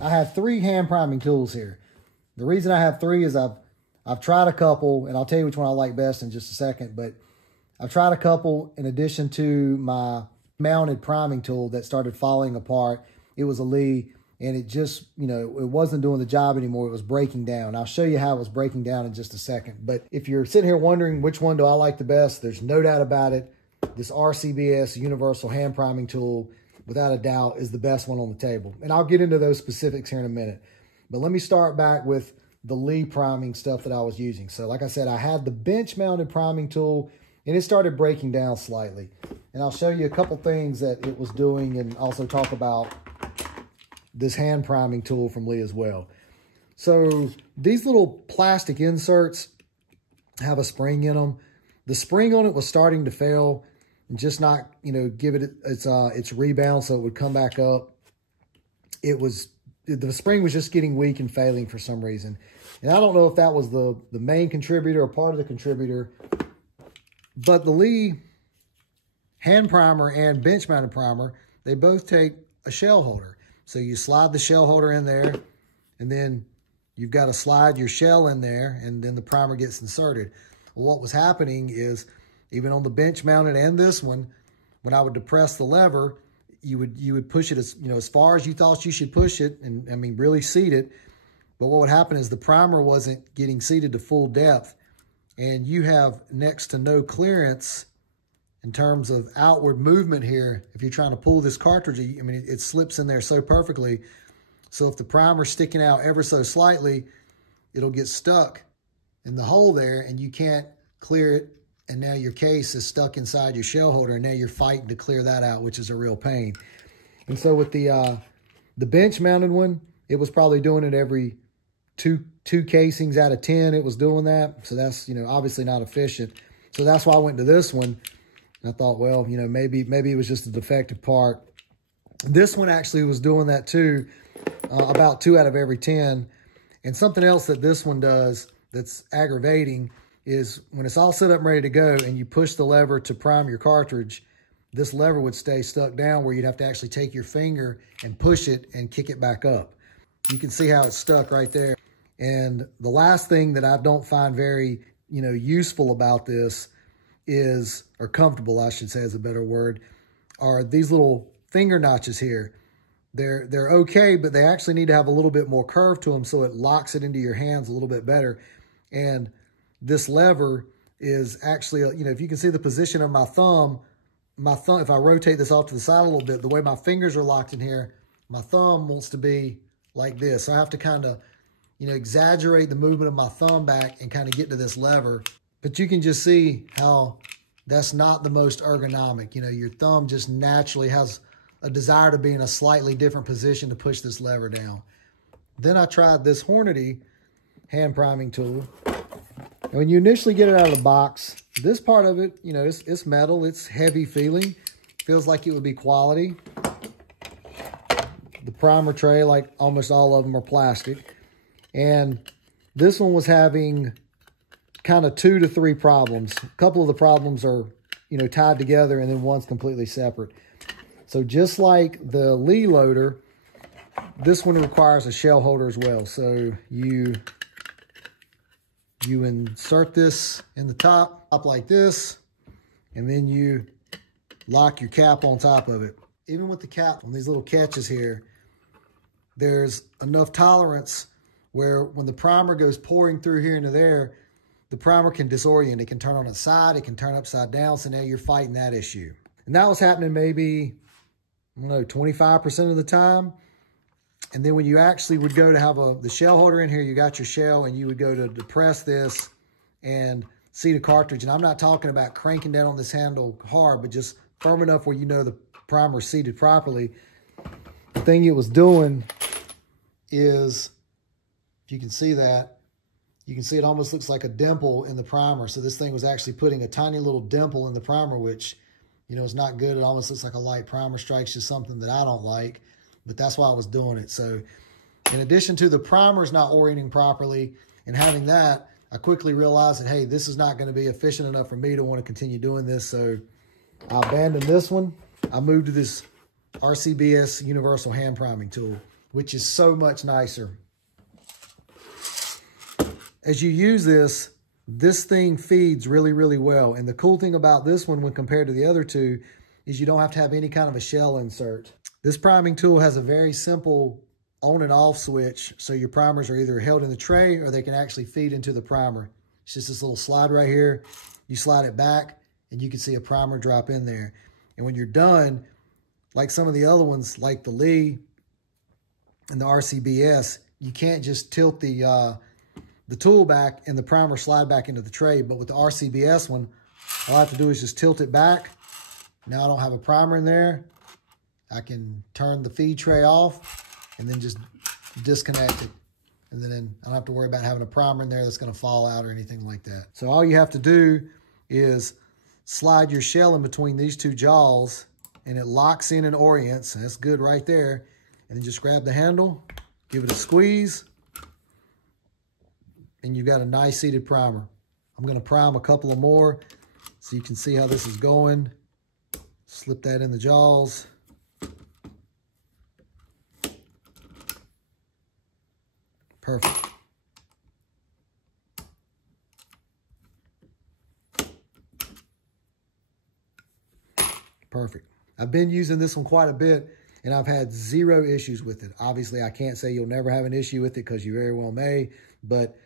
I have 3 hand priming tools here. The reason I have 3 is I've tried a couple, and I'll tell you which one I like best in just a second, but I've tried a couple in addition to my mounted priming tool that started falling apart. It was a Lee, and it just, you know, it wasn't doing the job anymore. It was breaking down. I'll show you how it was breaking down in just a second. But if you're sitting here wondering which one do I like the best, there's no doubt about it. This RCBS Universal Hand Priming Tool, without a doubt, is the best one on the table. And I'll get into those specifics here in a minute. But let me start back with the Lee priming stuff that I was using. So like I said, I had the bench mounted priming tool, and it started breaking down slightly. And I'll show you a couple things that it was doing, and also talk about this hand priming tool from Lee as well. So these little plastic inserts have a spring in them. The spring on it was starting to fail and just not, you know, give it its rebound so it would come back up. The spring was just getting weak and failing for some reason. And I don't know if that was the main contributor or part of the contributor, but the Lee hand primer and bench mounted primer, they both take a shell holder. So you slide the shell holder in there, and then you've got to slide your shell in there, and then the primer gets inserted. Well, what was happening is, even on the bench mounted and this one, when I would depress the lever, you would push it as, you know, as far as you thought you should push it, and I mean really seat it. But what would happen is the primer wasn't getting seated to full depth, and you have next to no clearance in terms of outward movement here. If you're trying to pull this cartridge, I mean, it slips in there so perfectly. So if the primer's sticking out ever so slightly, it'll get stuck in the hole there, and you can't clear it. And now your case is stuck inside your shell holder, and now you're fighting to clear that out, which is a real pain. And so with the bench mounted one, it was probably doing it every two casings out of 10. It was doing that. So that's, you know, obviously not efficient. So that's why I went to this one. And I thought, well, you know, maybe it was just a defective part. This one actually was doing that too, about 2 out of every 10. And something else that this one does that's aggravating is when it's all set up and ready to go and you push the lever to prime your cartridge, this lever would stay stuck down where you'd have to actually take your finger and push it and kick it back up. You can see how it's stuck right there. And the last thing that I don't find very, you know, useful about this is, or comfortable, I should say is a better word, are these little finger notches here. They're okay, but they actually need to have a little bit more curve to them so it locks it into your hands a little bit better. And this lever is actually, you know, if you can see the position of my thumb, if I rotate this off to the side a little bit, the way my fingers are locked in here, my thumb wants to be like this. So I have to kind of, you know, exaggerate the movement of my thumb back and kind of get to this lever. But you can just see how that's not the most ergonomic. You know, your thumb just naturally has a desire to be in a slightly different position to push this lever down. Then I tried this Hornady hand priming tool. And when you initially get it out of the box, this part of it, you know, it's metal, it's heavy feeling. Feels like it would be quality. The primer tray, like almost all of them, are plastic. And this one was having kind of 2 to 3 problems. A couple of the problems are, you know, tied together, and then one's completely separate. So just like the Lee loader, this one requires a shell holder as well. So you insert this in the top up like this, and then you lock your cap on top of it. Even with the cap on these little catches here, there's enough tolerance where when the primer goes pouring through here into there, the primer can disorient. It can turn on its side, it can turn upside down, so now you're fighting that issue. And that was happening maybe, I don't know, 25% of the time. And then when you actually would go to have the shell holder in here, you got your shell, and you would go to depress this and seat a cartridge. And I'm not talking about cranking down on this handle hard, but just firm enough where you know the primer's seated properly. The thing it was doing is, if you can see that, you can see it almost looks like a dimple in the primer. So this thing was actually putting a tiny little dimple in the primer, which, you know, is not good. It almost looks like a light primer strike's just something that I don't like, but that's why I was doing it. So in addition to the primers not orienting properly and having that, I quickly realized that, hey, this is not going to be efficient enough for me to want to continue doing this. So I abandoned this one. I moved to this RCBS Universal Hand Priming Tool. which is so much nicer. As you use this, this thing feeds really, really well. And the cool thing about this one when compared to the other two is you don't have to have any kind of a shell insert. This priming tool has a very simple on and off switch, so your primers are either held in the tray or they can actually feed into the primer. It's just this little slide right here. You slide it back and you can see a primer drop in there. And when you're done, like some of the other ones, like the Lee and the RCBS, you can't just tilt the tool back and the primer slide back into the tray. But with the RCBS one, all I have to do is just tilt it back. Now I don't have a primer in there. I can turn the feed tray off and then just disconnect it. And then I don't have to worry about having a primer in there that's going to fall out or anything like that. So all you have to do is slide your shell in between these two jaws and it locks in and orients. And that's good right there. And then just grab the handle, give it a squeeze, and you've got a nice seated primer. I'm going to prime a couple of more so you can see how this is going. Slip that in the jaws. Perfect. Perfect. I've been using this one quite a bit and I've had zero issues with it. Obviously, I can't say you'll never have an issue with it because you very well may, but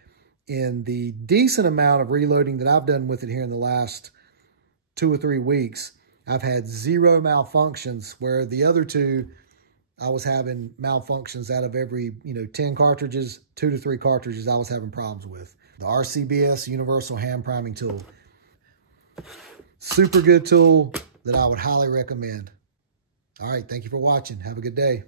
in the decent amount of reloading that I've done with it here in the last 2 or 3 weeks, I've had zero malfunctions, where the other two, I was having malfunctions out of every, 10 cartridges, 2 to 3 cartridges I was having problems with. The RCBS Universal Hand Priming Tool. Super good tool that I would highly recommend. All right, thank you for watching. Have a good day.